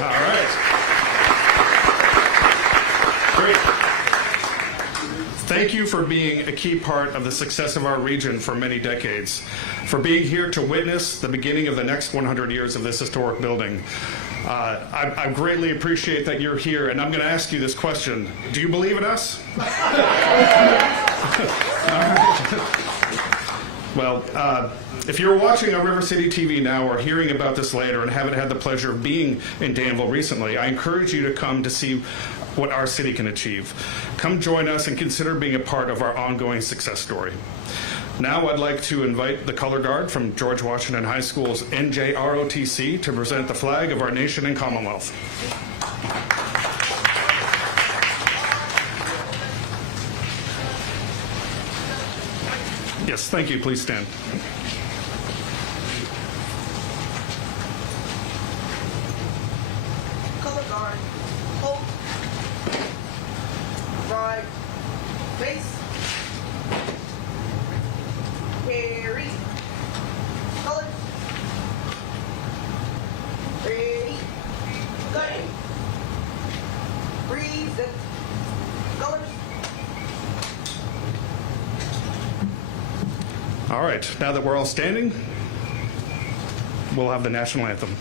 All right. Great. Thank you for being a key part of the success of our region for many decades, for being here to witness the beginning of the next 100 years of this historic building. I greatly appreciate that you're here, and I'm going to ask you this question. Do you believe in us? Well, if you're watching on River City TV now or hearing about this later and haven't had the pleasure of being in Danville recently, I encourage you to come to see what our city can achieve. Come join us and consider being a part of our ongoing success story. Now I'd like to invite the color guard from George Washington High School's NJROTC to present the flag of our nation and Commonwealth. Yes, thank you. Please stand. Color guard, hold, right, face, carry, color, ready, gun, present, colors. All right, now that we're all standing, we'll have the national anthem.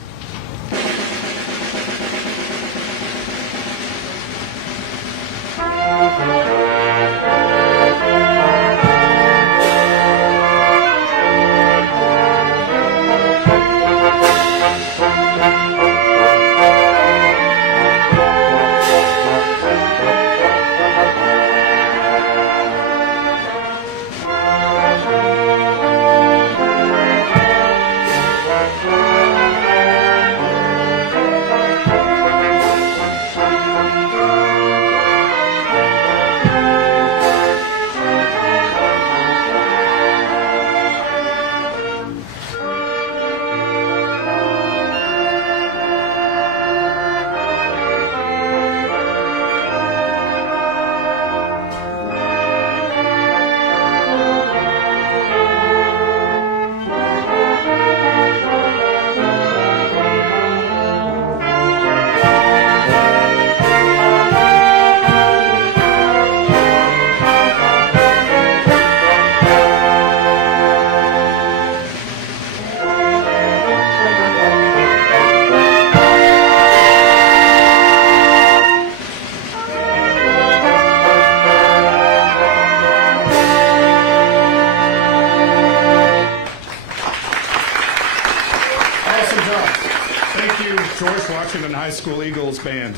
George Washington High School Eagles Band.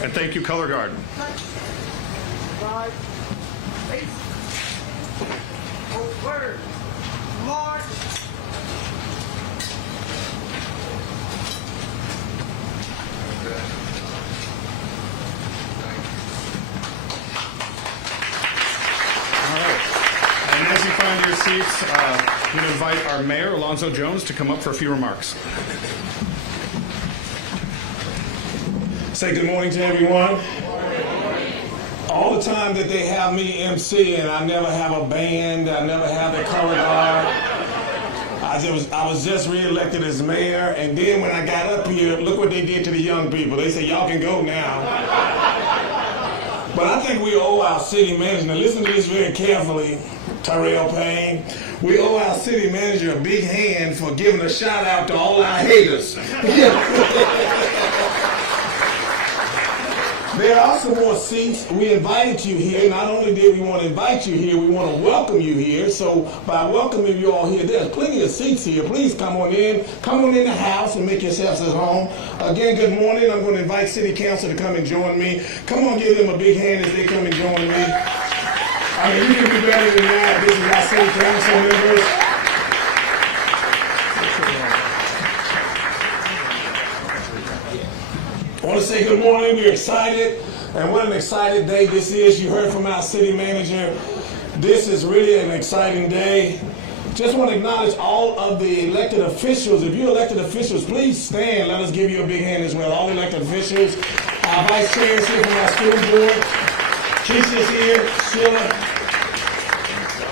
And thank you, Color Guard. Right, face, over, march. All right. And as you find your seats, I'm going to invite our mayor, Alonso Jones, to come up for a few remarks. Say good morning to everyone. All the time that they have me MC and I never have a band, I never have a color guard. I was just reelected as mayor, and then when I got up here, look what they did to the young people. They said, y'all can go now. But I think we owe our city manager, now listen to this very carefully, Terrell Payne. We owe our city manager a big hand for giving a shout out to all our haters. There are some more seats. We invited you here. Not only did we want to invite you here, we want to welcome you here. So by welcoming you all here, there's plenty of seats here. Please come on in. Come on in the house and make yourselves at home. Again, good morning. I'm going to invite City Council to come and join me. Come on, give them a big hand as they come and join me. I mean, you can do better than that. This is our City Council members. I want to say good morning. We're excited, and what an excited day this is. You heard from our city manager. This is really an exciting day. Just want to acknowledge all of the elected officials. If you're elected officials, please stand. Let us give you a big hand as well. All the elected officials. Our vice chair is here from our school board. Keisha's here. Sheila.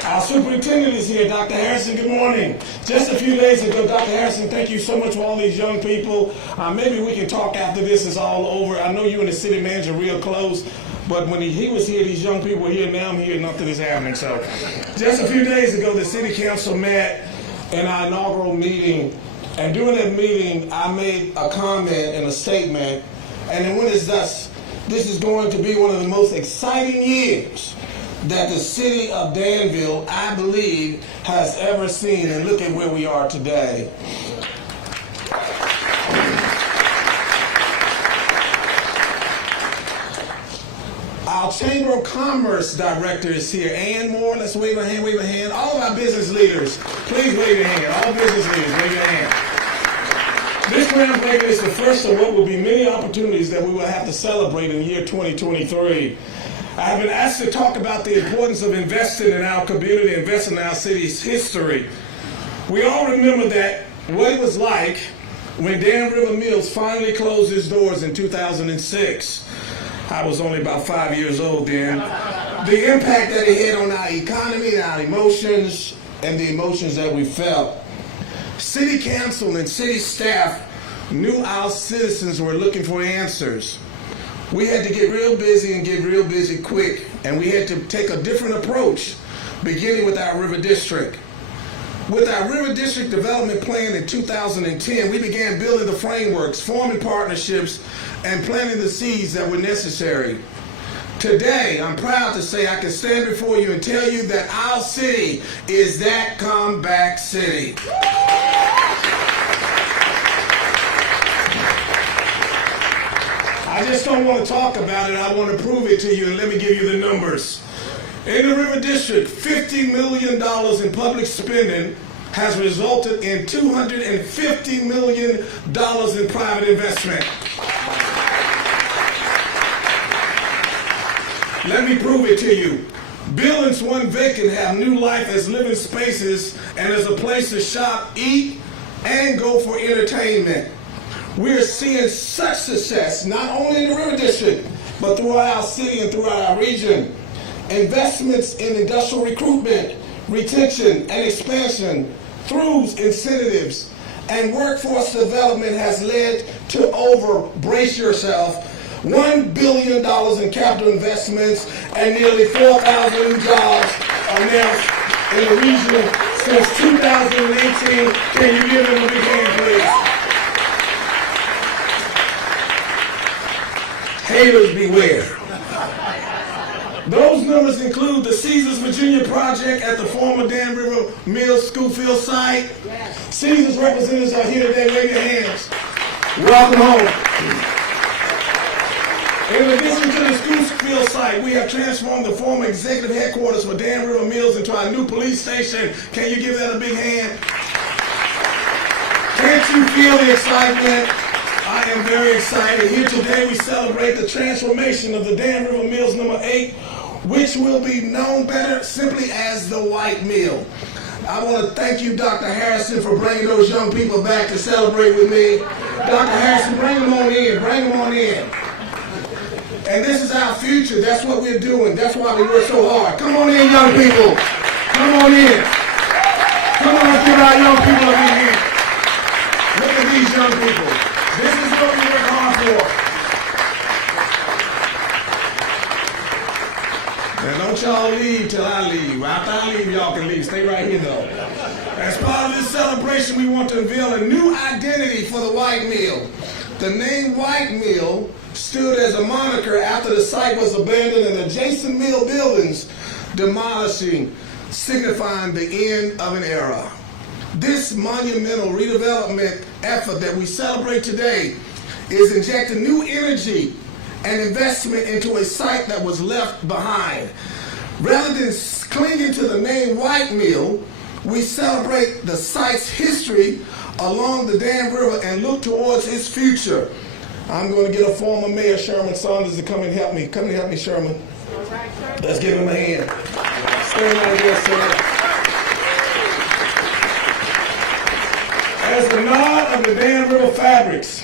Our superintendent is here, Dr. Harrison. Good morning. Just a few days ago, Dr. Harrison, thank you so much for all these young people. Maybe we can talk after this is all over. I know you and the city manager are real close, but when he was here, these young people were here. Now I'm here, nothing is happening. So just a few days ago, the city council met in our inaugural meeting, and during that meeting, I made a comment and a statement, and then when it's thus, this is going to be one of the most exciting years that the city of Danville, I believe, has ever seen. And look at where we are today. Our Chamber of Commerce director is here. Ann Moore, let's wave a hand, wave a hand. All of our business leaders, please wave your hand. All business leaders, wave your hand. This groundbreaking is the first of what will be many opportunities that we will have to celebrate in the year 2023. I have been asked to talk about the importance of investing in our community, investing in our city's history. We all remember that what it was like when Dan River Mills finally closed its doors in 2006. I was only about 5 years old then. The impact that it had on our economy, our emotions, and the emotions that we felt. City council and city staff knew our citizens were looking for answers. We had to get real busy and get real busy quick, and we had to take a different approach, beginning with our River District. With our River District Development Plan in 2010, we began building the frameworks, forming partnerships, and planting the seeds that were necessary. Today, I'm proud to say I can stand before you and tell you that our city is that comeback city. I just don't want to talk about it. I want to prove it to you, and let me give you the numbers. In the River District, $50 million in public spending has resulted in $250 million in private investment. Let me prove it to you. Buildings once vacant have new life as living spaces and as a place to shop, eat, and go for entertainment. We're seeing such success, not only in the River District, but throughout our city and throughout our region. Investments in industrial recruitment, retention, and expansion through incentives and workforce development has led to brace yourself, $1 billion in capital investments and nearly 4,000 jobs announced in the region since 2018. Can you give them a big hand, please? Haters beware. Those numbers include the Caesars Virginia project at the former Dan River Mills Schoolfield site. Yes. Caesars representatives are here today. Wave your hands. Welcome home. In addition to the Schoolfield site, we have transformed the former executive headquarters for Dan River Mills into our new police station. Can you give that a big hand? Can't you feel the excitement? I am very excited. Here today we celebrate the transformation of the Dan River Mills number 8, which will be known better simply as the White Mill. I want to thank you, Dr. Harrison, for bringing those young people back to celebrate with me. Dr. Harrison, bring them on in. Bring them on in. And this is our future. That's what we're doing. That's why we work so hard. Come on in, young people. Come on in. Come on, let's get our young people up in here. Look at these young people. This is what we work hard for. And don't y'all leave till I leave. After I leave, y'all can leave. Stay right here, though. As part of this celebration, we want to unveil a new identity for the White Mill. The name White Mill stood as a moniker after the site was abandoned and adjacent mill buildings demolishing, signifying the end of an era. This monumental redevelopment effort that we celebrate today is injecting new energy and investment into a site that was left behind. Rather than clinging to the name White Mill, we celebrate the site's history along the Dan River and look towards its future. I'm going to get a former mayor, Sherman Saunders, to come and help me. Come and help me, Sherman. Let's give him a hand. Stand right there, sir. As the nod of the Dan River fabrics,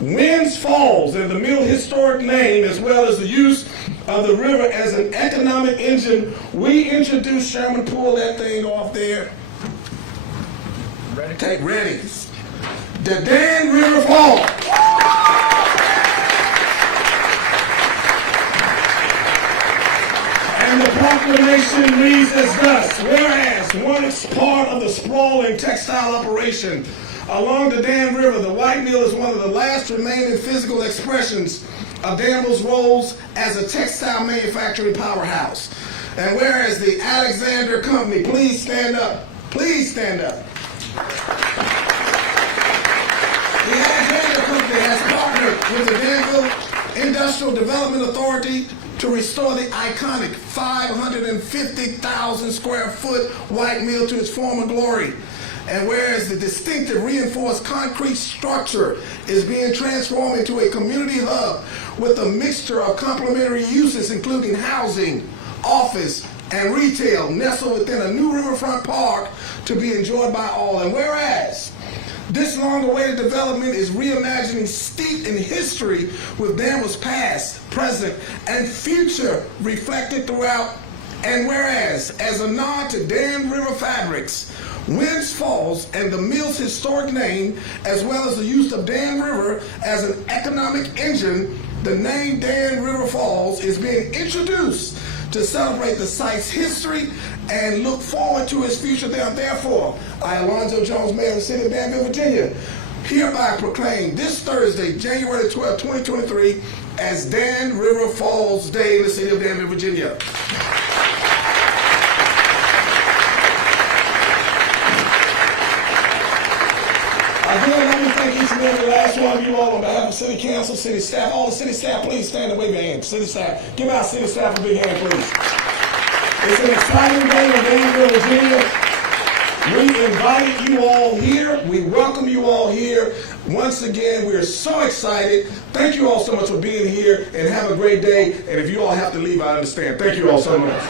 winds, falls, and the mill historic name, as well as the use of the river as an economic engine. We introduced, Sherman, pull that thing off there. Ready? Take ready. The Dan River Fall. And the proclamation reads as thus: whereas once part of the sprawling textile operation along the Dan River, the White Mill is one of the last remaining physical expressions of Danville's roles as a textile manufacturing powerhouse. And whereas the Alexander Company, please stand up, please stand up. The Alexander Company has partnered with the Danville Industrial Development Authority to restore the iconic 550,000 square foot White Mill to its former glory. And whereas the distinctive reinforced concrete structure is being transformed into a community hub with a mixture of complementary uses including housing, office, and retail nestled within a new riverfront park to be enjoyed by all. And whereas this long-awaited development is reimagining steeped in history with Danville's past, present, and future reflected throughout. And whereas, as a nod to Dan River fabrics, winds, falls, and the mill's historic name, as well as the use of Dan River as an economic engine, the name Dan River Falls is being introduced to celebrate the site's history and look forward to its future there. Therefore, I, Alonso Jones, Mayor of the City of Danville, Virginia, hereby proclaim this Thursday, January 12, 2023, as Dan River Falls Day in the City of Danville, Virginia. Again, let me thank each and every last one of you all on behalf of City Council, City staff, all the City staff. Please stand and wave your hand. City staff, give our City staff a big hand, please. It's an exciting day in Danville, Virginia. We invited you all here. We welcome you all here. Once again, we are so excited. Thank you all so much for being here, and have a great day. And if you all have to leave, I understand. Thank you all so much.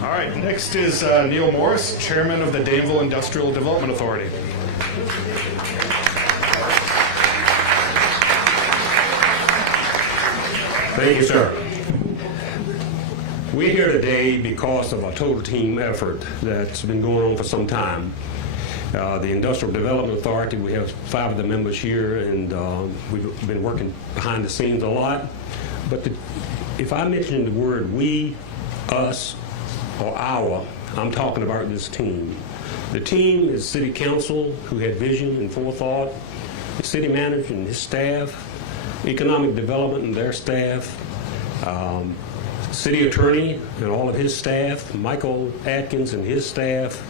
All right, next is Neil Morris, Chairman of the Danville Industrial Development Authority. Thank you, sir. We're here today because of a total team effort that's been going on for some time. The Industrial Development Authority, we have 5 of the members here, and we've been working behind the scenes a lot. But if I mention the word we, us, or our, I'm talking about this team. The team is City Council, who had vision and forethought, the City Manager and his staff, Economic Development and their staff, City Attorney and all of his staff, Michael Atkins and his staff,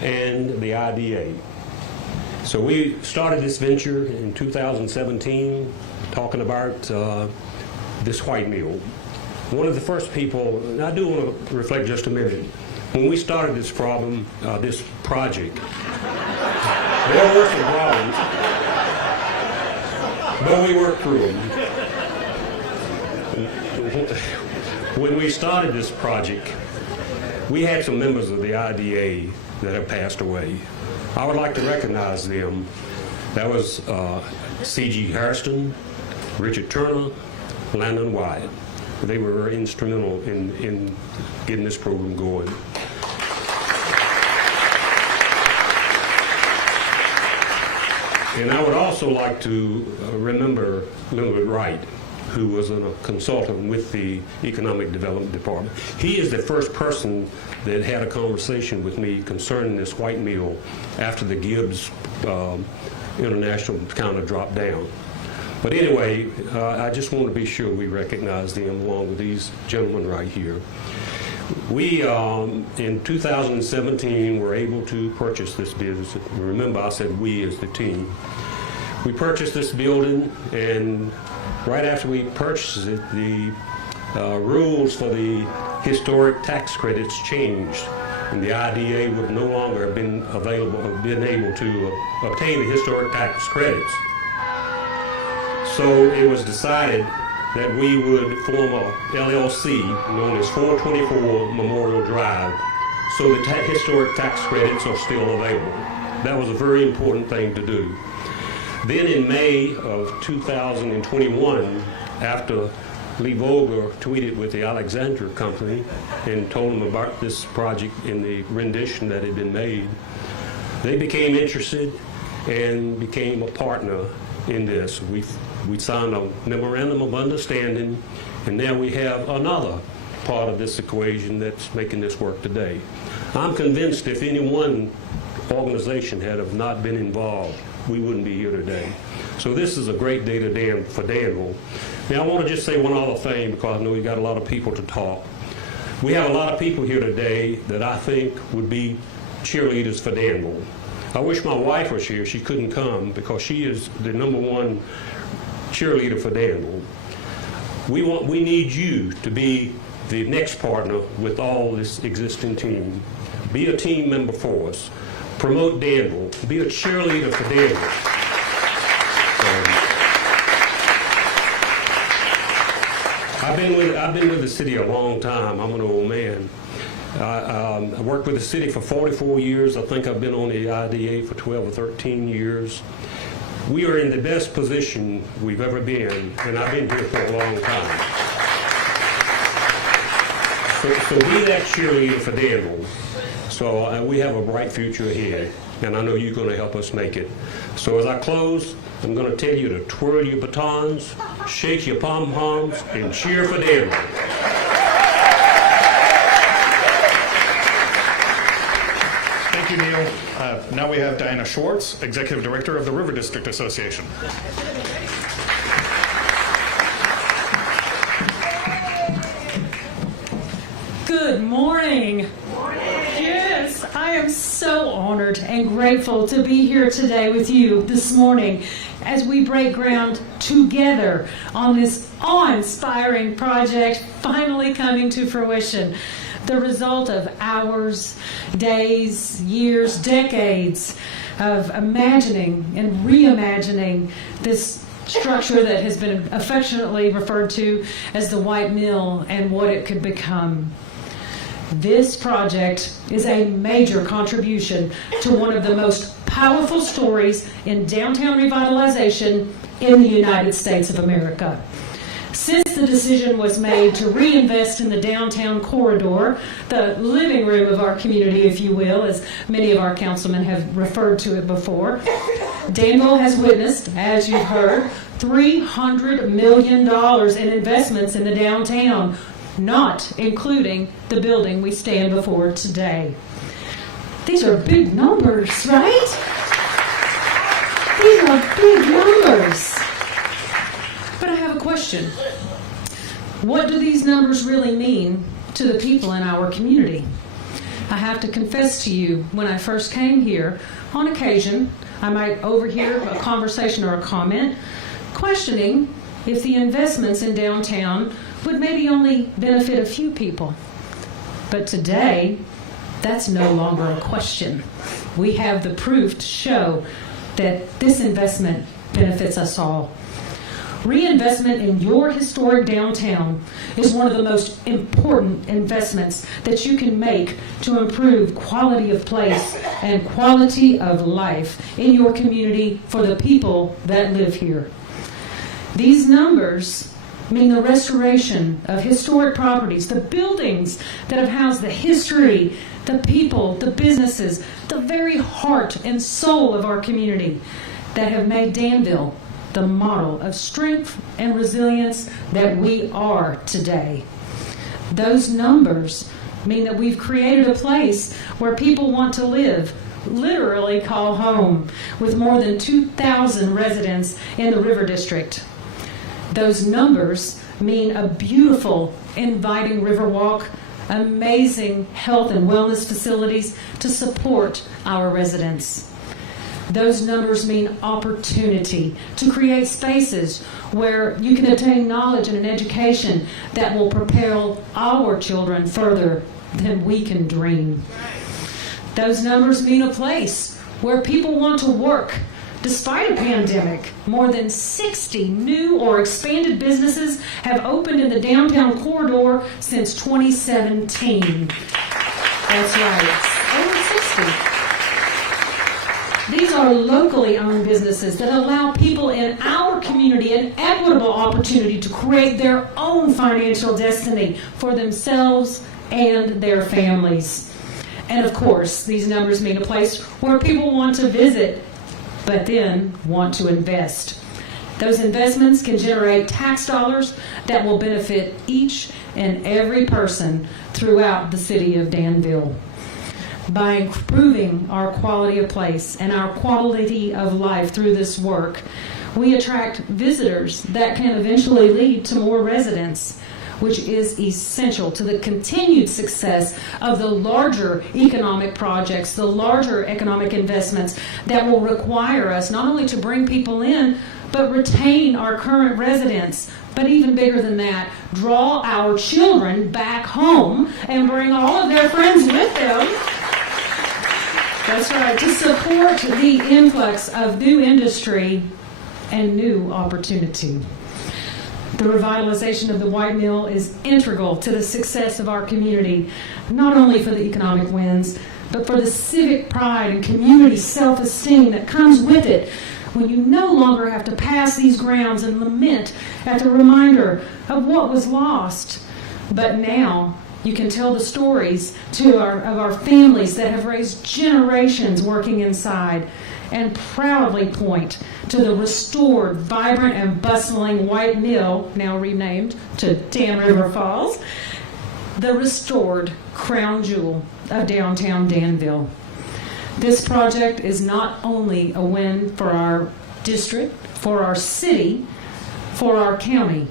and the IDA. So we started this venture in 2017, talking about this White Mill. One of the first people, and I do want to reflect just a minute, when we started this problem, this project, there were some problems, but we worked through them. When we started this project, we had some members of the IDA that have passed away. I would like to recognize them. That was C.G. Hairston, Richard Turner, Landon Wyatt. They were instrumental in getting this program going. And I would also like to remember Leonard Wright, who was a consultant with the Economic Development Department. He is the first person that had a conversation with me concerning this White Mill after the Gibbs International kind of dropped down. But anyway, I just want to be sure we recognize them along with these gentlemen right here. We, in 2017, were able to purchase this business. Remember, I said we as the team. We purchased this building, and right after we purchased it, the rules for the historic tax credits changed, and the IDA would no longer have been able to obtain the historic tax credits. So it was decided that we would form a LLC known as 424 Memorial Drive, so the historic tax credits are still available. That was a very important thing to do. Then in May of 2021, after Lee Vogler tweeted with the Alexandra Company and told them about this project in the rendition that had been made, they became interested and became a partner in this. We signed a memorandum of understanding, and now we have another part of this equation that's making this work today. I'm convinced if any one organization had have not been involved, we wouldn't be here today. So this is a great day for Danville. Now I want to just say one other thing, because I know we got a lot of people to talk. We have a lot of people here today that I think would be cheerleaders for Danville. I wish my wife was here. She couldn't come because she is the #1 cheerleader for Danville. We need you to be the next partner with all this existing team. Be a team member for us. Promote Danville. Be a cheerleader for Danville. I've been with the city a long time. I'm an old man. I worked with the city for 44 years. I think I've been on the IDA for 12 or 13 years. We are in the best position we've ever been, and I've been here for a long time. So be that cheerleader for Danville. So we have a bright future ahead, and I know you're going to help us make it. So as I close, I'm going to tell you to twirl your batons, shake your pom-poms, and cheer for Danville. Thank you, Neil. Now we have Diana Schwartz, Executive Director of the River District Association. Good morning. Yes, I am so honored and grateful to be here today with you this morning as we break ground together on this awe-inspiring project finally coming to fruition. The result of hours, days, years, decades of imagining and reimagining this structure that has been affectionately referred to as the White Mill and what it could become. This project is a major contribution to one of the most powerful stories in downtown revitalization in the United States of America. Since the decision was made to reinvest in the downtown corridor, the living room of our community, if you will, as many of our councilmen have referred to it before, Danville has witnessed, as you've heard, $300 million in investments in the downtown, not including the building we stand before today. These are big numbers, right? These are big numbers. But I have a question. What do these numbers really mean to the people in our community? I have to confess to you, when I first came here, on occasion, I might overhear a conversation or a comment questioning if the investments in downtown would maybe only benefit a few people. But today, that's no longer a question. We have the proof to show that this investment benefits us all. Reinvestment in your historic downtown is one of the most important investments that you can make to improve quality of place and quality of life in your community for the people that live here. These numbers mean the restoration of historic properties, the buildings that have housed the history, the people, the businesses, the very heart and soul of our community that have made Danville the model of strength and resilience that we are today. Those numbers mean that we've created a place where people want to live, literally call home, with more than 2,000 residents in the River District. Those numbers mean a beautiful, inviting Riverwalk, amazing health and wellness facilities to support our residents. Those numbers mean opportunity to create spaces where you can attain knowledge and an education that will propel our children further than we can dream. Those numbers mean a place where people want to work, Despite a pandemic, more than 60 new or expanded businesses have opened in the downtown corridor since 2017. That's right, over 60. These are locally owned businesses that allow people in our community an equitable opportunity to create their own financial destiny for themselves and their families. And of course, these numbers mean a place where people want to visit, but then want to invest. Those investments can generate tax dollars that will benefit each and every person throughout the city of Danville. By improving our quality of place and our quality of life through this work, we attract visitors that can eventually lead to more residents, which is essential to the continued success of the larger economic projects, the larger economic investments that will require us not only to bring people in, but retain our current residents. But even bigger than that, draw our children back home and bring all of their friends with them. That's right, to support the influx of new industry and new opportunity. The revitalization of the White Mill is integral to the success of our community, not only for the economic wins, but for the civic pride and community self-esteem that comes with it when you no longer have to pass these grounds and lament at the reminder of what was lost. But now, you can tell the stories of our families that have raised generations working inside and proudly point to the restored, vibrant, and bustling White Mill, now renamed to Dan River Falls, the restored crown jewel of downtown Danville. This project is not only a win for our district, for our city, for our county,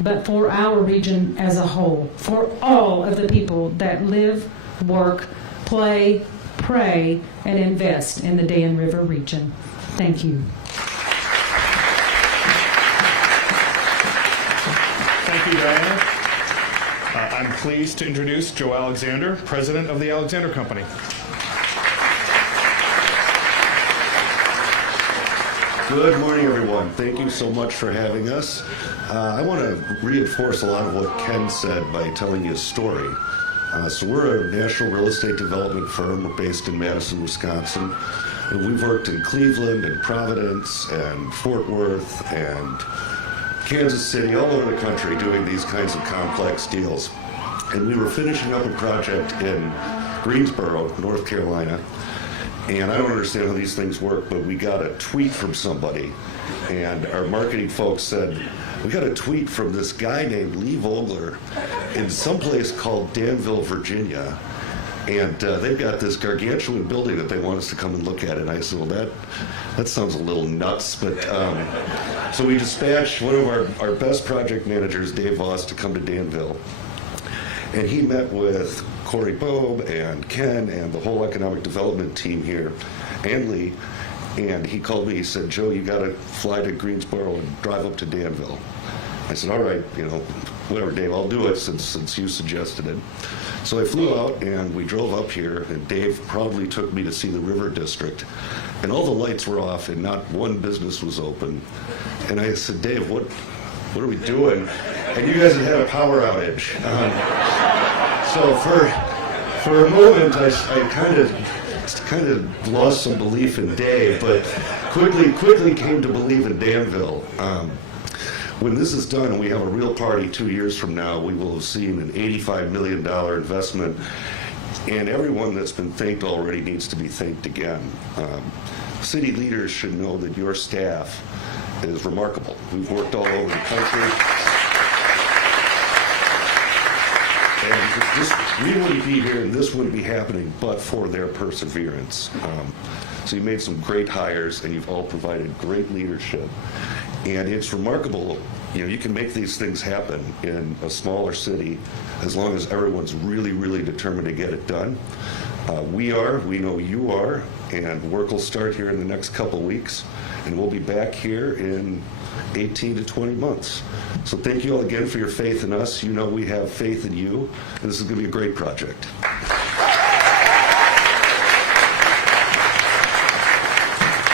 but for our region as a whole, for all of the people that live, work, play, pray, and invest in the Dan River region. Thank you. Thank you, Diana. I'm pleased to introduce Joe Alexander, president of the Alexander Company. Good morning, everyone. Thank you so much for having us. I want to reinforce a lot of what Ken said by telling you a story. So we're a national real estate development firm. We're based in Madison, Wisconsin. And we've worked in Cleveland and Providence and Fort Worth and Kansas City, all over the country doing these kinds of complex deals. And we were finishing up a project in Greensboro, North Carolina. And I don't understand how these things work, but we got a tweet from somebody, and our marketing folks said, we got a tweet from this guy named Lee Vogler in some place called Danville, Virginia, and they've got this gargantuan building that they want us to come and look at. And I said, well, that sounds a little nuts, but so we dispatched one of our best project managers, Dave Voss, to come to Danville. And he met with Corey Bobe and Ken and the whole economic development team here, and Lee, and he called me. He said, Joe, you got to fly to Greensboro and drive up to Danville. I said, all right, whatever, Dave, I'll do it since you suggested it. So I flew out and we drove up here, and Dave proudly took me to see the River District, and all the lights were off and not one business was open. And I said, Dave, what are we doing? And you guys had a power outage. So for a moment, I kind of lost some belief in Dave, but quickly came to believe in Danville. When this is done and we have a real party 2 years from now, we will have seen an $85 million investment, and everyone that's been thanked already needs to be thanked again. City leaders should know that your staff is remarkable. We've worked all over the country. And we wouldn't be here and this wouldn't be happening but for their perseverance. So you made some great hires and you've all provided great leadership. And it's remarkable, you can make these things happen in a smaller city as long as everyone's really, really determined to get it done. We know you are, and work will start here in the next couple weeks, and we'll be back here in 18 to 20 months. So thank you all again for your faith in us. You know we have faith in you, and this is going to be a great project.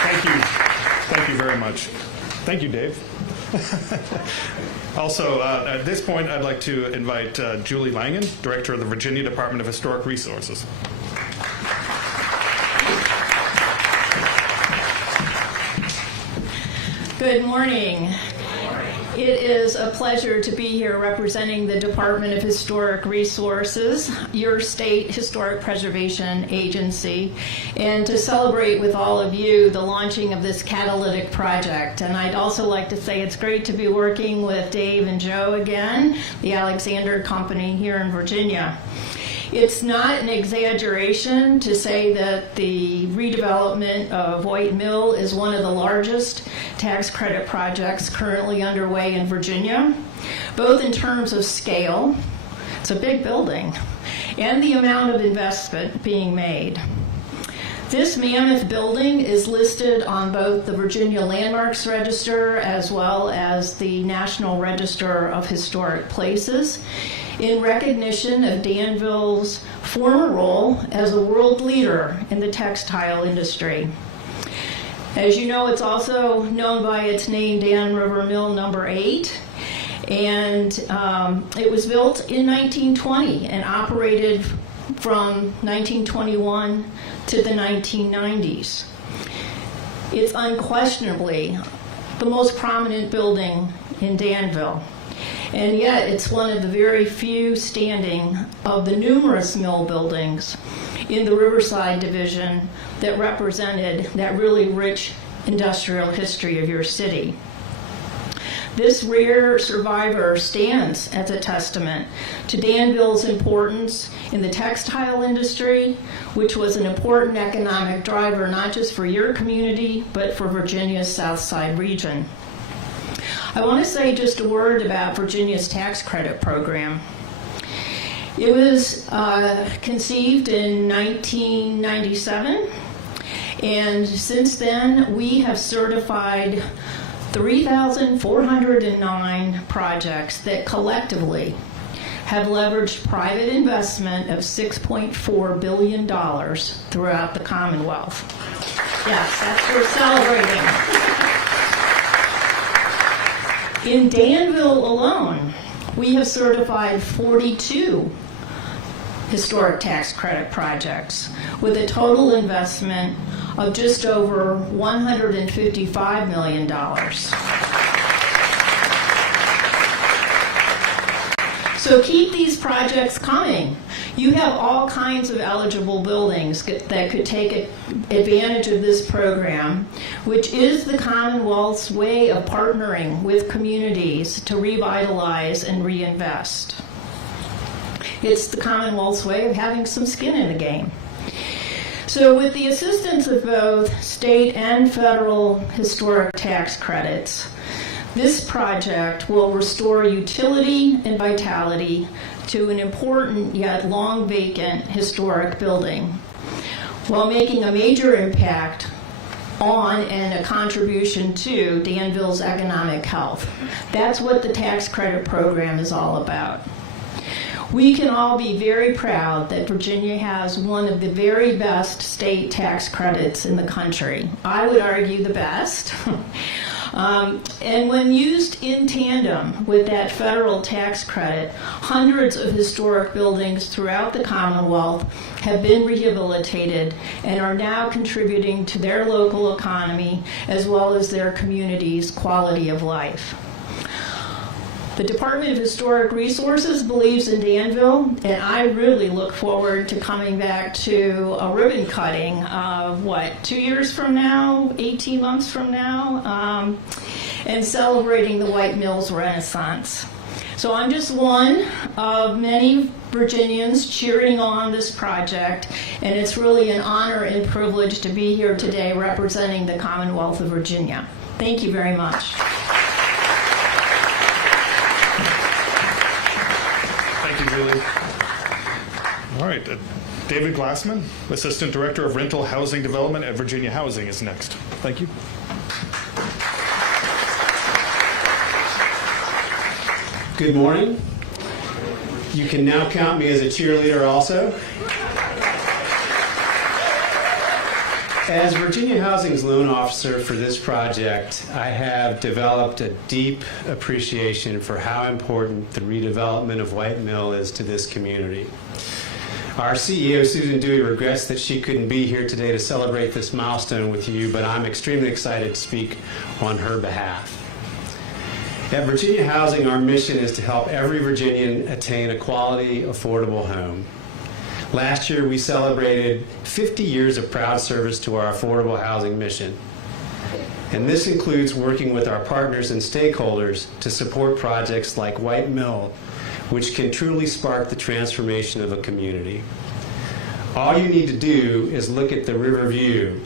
Thank you. much. Thank you, Dave. Also, at this point, I'd like to invite Julie Langen, Director of the Virginia Department of Historic Resources. Good morning. It is a pleasure to be here representing the Department of Historic Resources, your state historic preservation agency, and to celebrate with all of you the launching of this catalytic project. And I'd also like to say it's great to be working with Dave and Joe again, the Alexander Company here in Virginia. It's not an exaggeration to say that the redevelopment of White Mill is one of the largest tax credit projects currently underway in Virginia, both in terms of scale, it's a big building, and the amount of investment being made. This mammoth building is listed on both the Virginia Landmarks Register as well as the National Register of Historic Places, in recognition of Danville's former role as a world leader in the textile industry. As you know, it's also known by its name, Dan River Mill No. 8, and it was built in 1920 and operated from 1921 to the 1990s. It's unquestionably the most prominent building in Danville. And yet it's one of the very few standing of the numerous mill buildings in the Riverside Division that represented that really rich industrial history of your city. This rare survivor stands as a testament to Danville's importance in the textile industry, which was an important economic driver not just for your community, but for Virginia's South Side region. I want to say just a word about Virginia's tax credit program. It was conceived in 1997, and since then we have certified 3,409 projects that collectively have leveraged private investment of $6.4 billion throughout the Commonwealth. Yes, that's worth celebrating. In Danville alone, we have certified 42 historic tax credit projects with a total investment of just over $155 million. So keep these projects coming. You have all kinds of eligible buildings that could take advantage of this program, which is the Commonwealth's way of partnering with communities to revitalize and reinvest. It's the Commonwealth's way of having some skin in the game. So with the assistance of both state and federal historic tax credits, this project will restore utility and vitality to an important yet long vacant historic building, while making a major impact on and a contribution to Danville's economic health. That's what the tax credit program is all about. We can all be very proud that Virginia has one of the very best state tax credits in the country. I would argue the best. And when used in tandem with that federal tax credit, hundreds of historic buildings throughout the Commonwealth have been rehabilitated and are now contributing to their local economy as well as their community's quality of life. The Department of Historic Resources believes in Danville, and I really look forward to coming back to a ribbon cutting of, 2 years from now, 18 months from now, and celebrating the White Mills Renaissance. So I'm just one of many Virginians cheering on this project, and it's really an honor and privilege to be here today representing the Commonwealth of Virginia. Thank you very much. Julie. All right, David Glassman, Assistant Director of Rental Housing Development at Virginia Housing, is next. Thank you. Good morning. You can now count me as a cheerleader also. As Virginia Housing's loan officer for this project, I have developed a deep appreciation for how important the redevelopment of White Mill is to this community. Our CEO, Susan Dewey, regrets that she couldn't be here today to celebrate this milestone with you, but I'm extremely excited to speak on her behalf. At Virginia Housing, our mission is to help every Virginian attain a quality, affordable home. Last year, we celebrated 50 years of proud service to our affordable housing mission. And this includes working with our partners and stakeholders to support projects like White Mill, which can truly spark the transformation of a community. All you need to do is look at the river view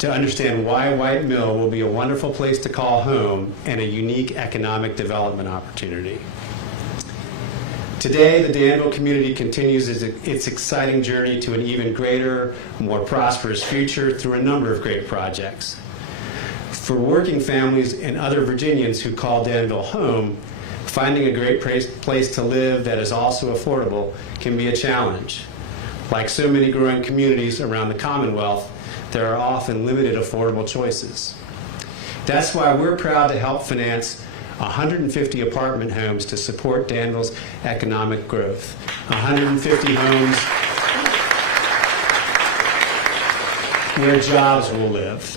to understand why White Mill will be a wonderful place to call home and a unique economic development opportunity. Today, the Danville community continues its exciting journey to an even greater, more prosperous future through a number of great projects. For working families and other Virginians who call Danville home, finding a great place to live that is also affordable can be a challenge. Like so many growing communities around the Commonwealth, there are often limited affordable choices. That's why we're proud to help finance 150 apartment homes to support Danville's economic growth. 150 homes where jobs will live.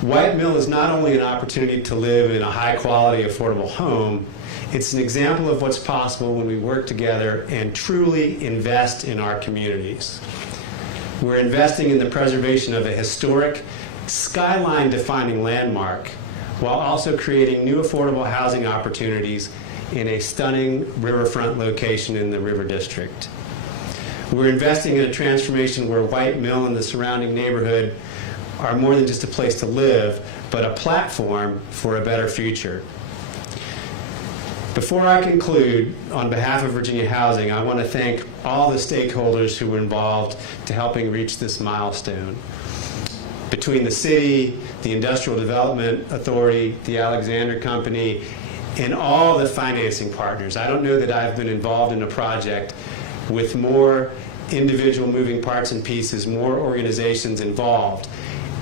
White Mill is not only an opportunity to live in a high-quality, affordable home, it's an example of what's possible when we work together and truly invest in our communities. We're investing in the preservation of a historic, skyline-defining landmark while also creating new affordable housing opportunities in a stunning riverfront location in the River District. We're investing in a transformation where White Mill and the surrounding neighborhood are more than just a place to live, but a platform for a better future. Before I conclude, on behalf of Virginia Housing, I want to thank all the stakeholders who were involved to helping reach this milestone. Between the city, the Industrial Development Authority, the Alexander Company, and all the financing partners. I don't know that I've been involved in a project with more individual moving parts and pieces, more organizations involved,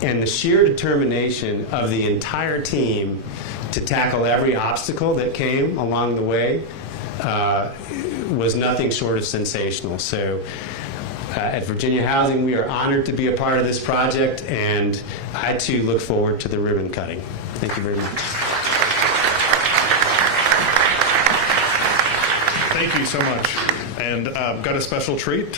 and the sheer determination of the entire team to tackle every obstacle that came along the way was nothing short of sensational. So at Virginia Housing, we are honored to be a part of this project, and I too look forward to the ribbon cutting. Thank you very much. Thank you so much. And got a special treat.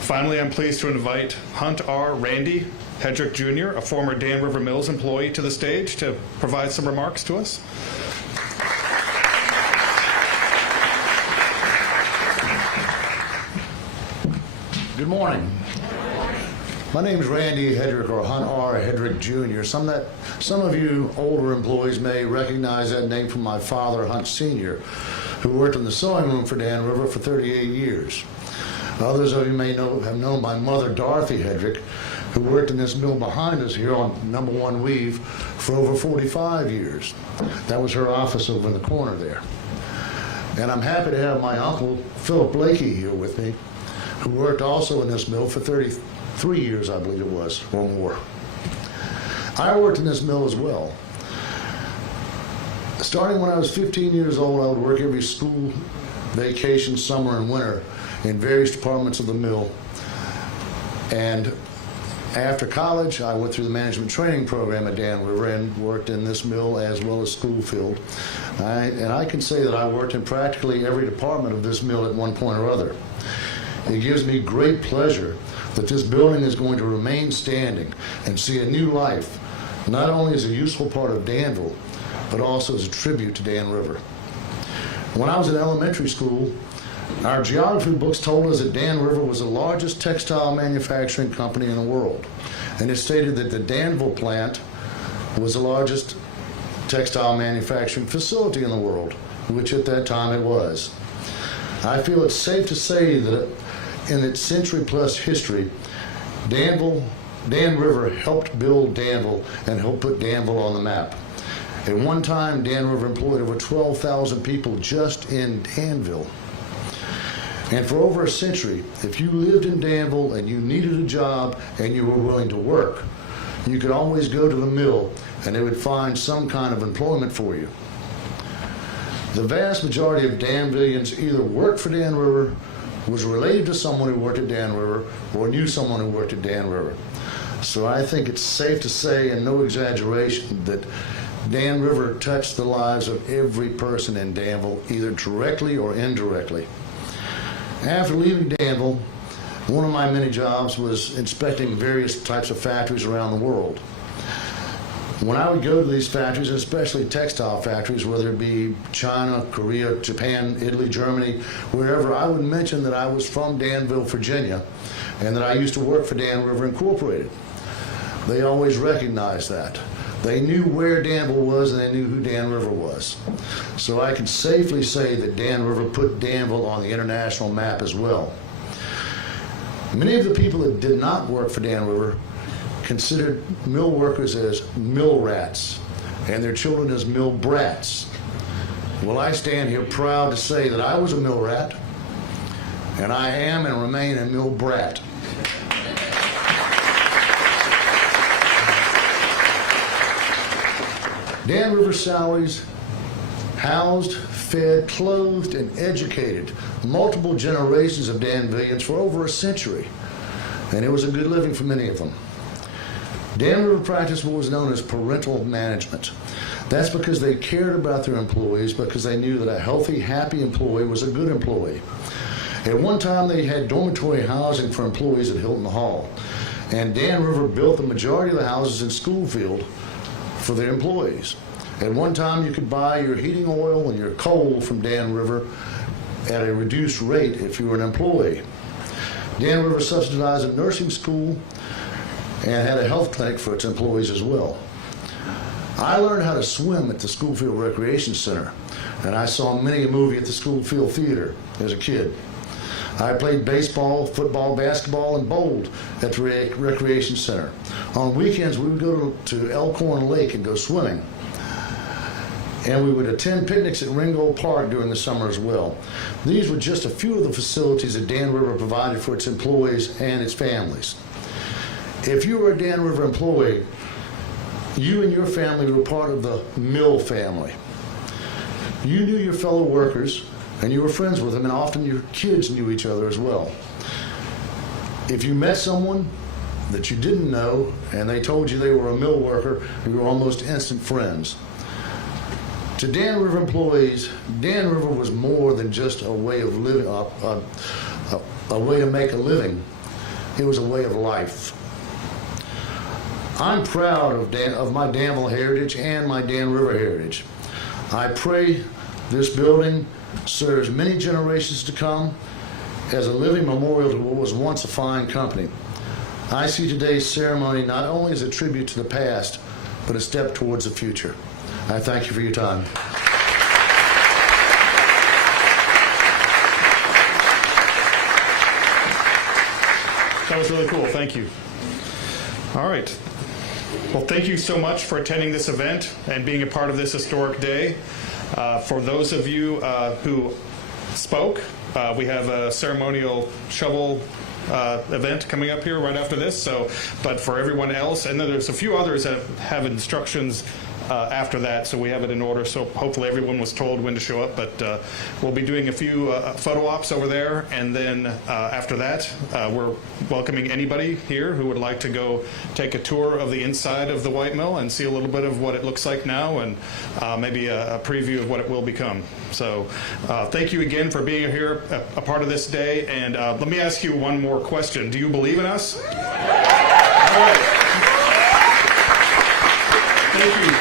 Finally, I'm pleased to invite Hunt R. Randy Hendrick Jr., a former Dan River Mills employee, to the stage to provide some remarks to us. Good morning. My name is Randy Hendrick, or Hunt R. Hendrick Jr. Some of you older employees may recognize that name from my father, Hunt Sr., who worked in the sewing room for Dan River for 38 years. Others of you may have known my mother, Dorothy Hendrick, who worked in this mill behind us here on number 1 Weave for over 45 years. That was her office over in the corner there. And I'm happy to have my uncle, Philip Blakey, here with me, who worked also in this mill for 33 years, I believe it was, or more. I worked in this mill as well. Starting when I was 15 years old, I would work every school, vacation, summer, and winter in various departments of the mill. And after college, I went through the management training program at Dan River and worked in this mill as well as Schoolfield. And I can say that I worked in practically every department of this mill at one point or other. It gives me great pleasure that this building is going to remain standing and see a new life, not only as a useful part of Danville, but also as a tribute to Dan River. When I was in elementary school, our geography books told us that Dan River was the largest textile manufacturing company in the world. And it stated that the Danville plant was the largest textile manufacturing facility in the world, which at that time it was. I feel it's safe to say that in its century-plus history, Dan River helped build Danville and helped put Danville on the map. At one time, Dan River employed over 12,000 people just in Danville. And for over a century, if you lived in Danville and you needed a job and you were willing to work, you could always go to the mill and they would find some kind of employment for you. The vast majority of Danvillians either worked for Dan River, was related to someone who worked at Dan River, or knew someone who worked at Dan River. So I think it's safe to say, and no exaggeration, that Dan River touched the lives of every person in Danville, either directly or indirectly. After leaving Danville, one of my many jobs was inspecting various types of factories around the world. When I would go to these factories, especially textile factories, whether it be China, Korea, Japan, Italy, Germany, wherever, I would mention that I was from Danville, Virginia, and that I used to work for Dan River Incorporated. They always recognized that. They knew where Danville was and they knew who Dan River was. So I can safely say that Dan River put Danville on the international map as well. Many of the people that did not work for Dan River considered mill workers as mill rats and their children as mill brats. Well, I stand here proud to say that I was a mill rat, and I am and remain a mill brat. Dan River Salaries housed, fed, clothed, and educated multiple generations of Danvillians for over a century, and it was a good living for many of them. Dan River practiced what was known as parental management. That's because they cared about their employees, because they knew that a healthy, happy employee was a good employee. At one time, they had dormitory housing for employees at Hilton Hall, and Dan River built the majority of the houses in Schoolfield for their employees. At one time, you could buy your heating oil and your coal from Dan River at a reduced rate if you were an employee. Dan River subsidized a nursing school and had a health clinic for its employees as well. I learned how to swim at the Schoolfield Recreation Center, and I saw many a movie at the Schoolfield Theater as a kid. I played baseball, football, basketball, and bowled at the Recreation Center. On weekends, we would go to Elkhorn Lake and go swimming. And we would attend picnics at Ringgold Park during the summer as well. These were just a few of the facilities that Dan River provided for its employees and its families. If you were a Dan River employee, you and your family were part of the mill family. You knew your fellow workers, and you were friends with them, and often your kids knew each other as well. If you met someone that you didn't know, and they told you they were a mill worker, you were almost instant friends. To Dan River employees, Dan River was more than just a way of living, a way to make a living. It was a way of life. I'm proud of my Danville heritage and my Dan River heritage. I pray this building serves many generations to come as a living memorial to what was once a fine company. I see today's ceremony not only as a tribute to the past, but a step towards the future. I thank you for your time. That was really cool. Thank you. All right. Well, thank you so much for attending this event and being a part of this historic day. For those of you who spoke, we have a ceremonial shovel event coming up here right after this. But for everyone else, and then there's a few others that have instructions after that, so we have it in order. So hopefully everyone was told when to show up. But we'll be doing a few photo ops over there, and then after that, we're welcoming anybody here who would like to go take a tour of the inside of the White Mill and see a little bit of what it looks like now, and maybe a preview of what it will become. So thank you again for being here, a part of this day. And let me ask you one more question. Do you believe in us? All right. Thank you.